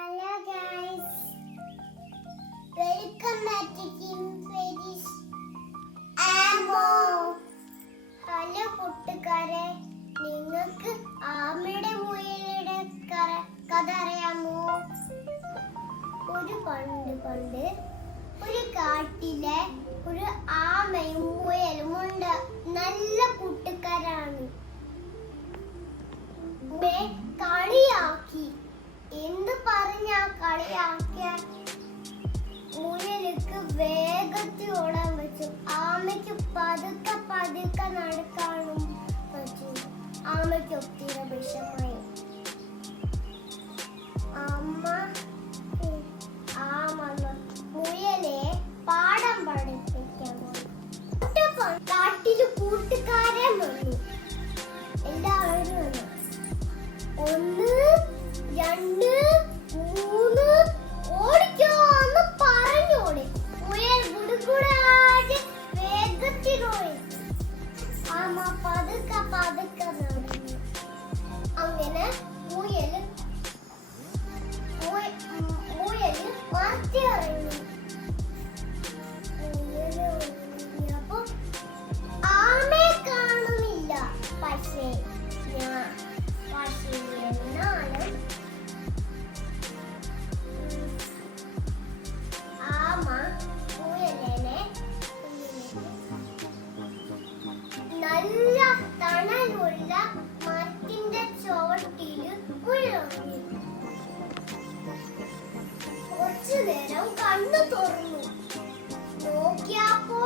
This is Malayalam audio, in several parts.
Hello guys welcome back to KIMS വേദിസ് ആമോ ഹലോ കൂട്ടുകാരെ. നിങ്ങൾക്ക് ആമയുടെ മുയലയുടെ കഥ അറിയാമോ? ഒരു പണ്ട് പണ്ട് ഒരു കാട്ടിലെ ഒരു ആമയും മുയലും ഉണ്ട്. നല്ല കൂട്ടുകാരാണ്. കളിയാക്കി. എന്ത് പറഞ്ഞ കളിയാക്കിയ? മുയലുക്ക് വേഗത്തിൽ ഓടാൻ വെച്ചു. ആമയ്ക്ക് പതുക്കെ പതുക്കെ നടക്കും torno. No, ¿qué hago?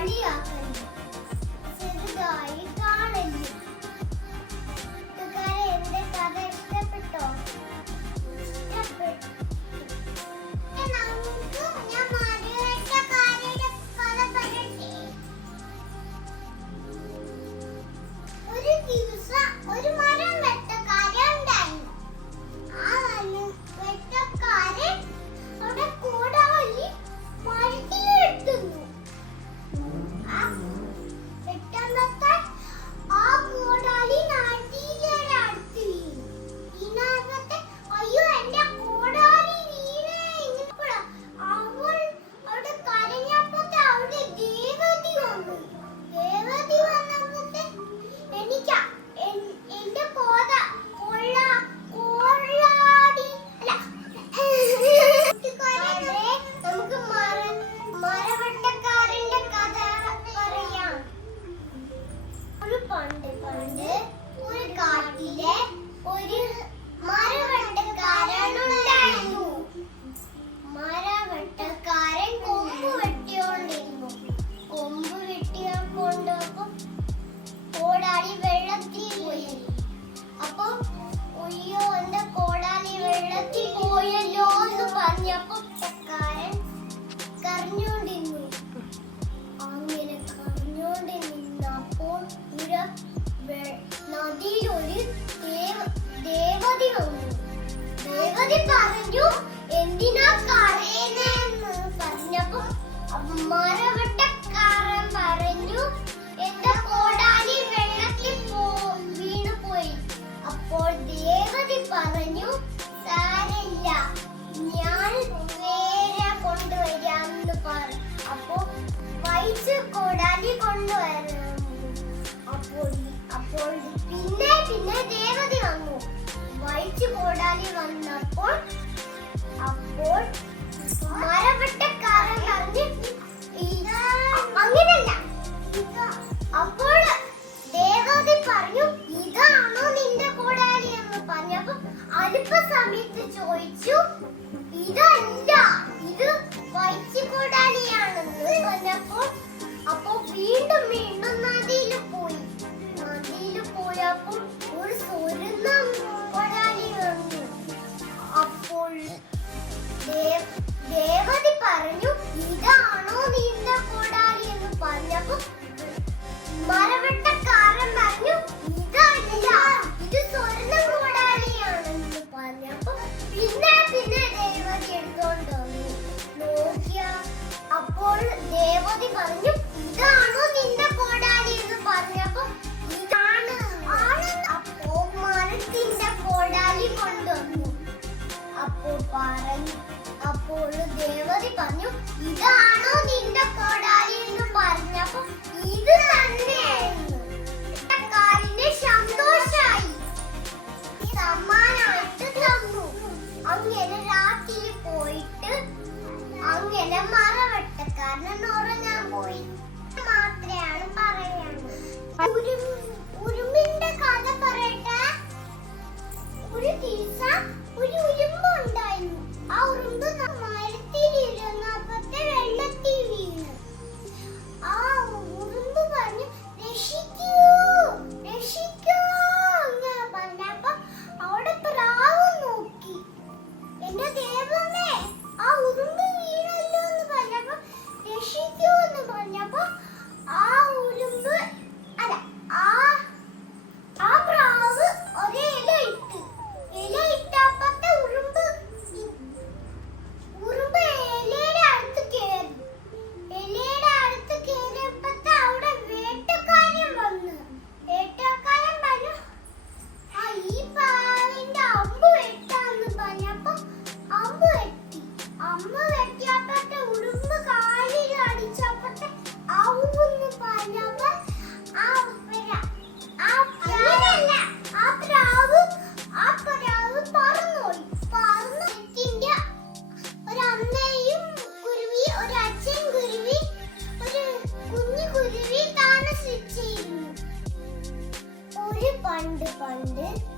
Bali, Akali. Bhagavathi പറഞ്ഞു ഇതാണോ നിന്റെ കോടാലി എന്ന് പറഞ്ഞപ്പോ ഇതാണ് അപ്പോ മരത്തിന്റെ കോടാലി കൊണ്ടുവന്നു. അപ്പോ പറഞ്ഞു അപ്പോൾ ദേവതി പറഞ്ഞു ഇതാണോ നിന്റെ കോടാലി? ഒരു ദിവസം ഒരു ഉരുമ്പ് ഉണ്ടായിരുന്നു ആ ഉറുമ്പ് ആയിരത്തി ഒരു പണ്ട്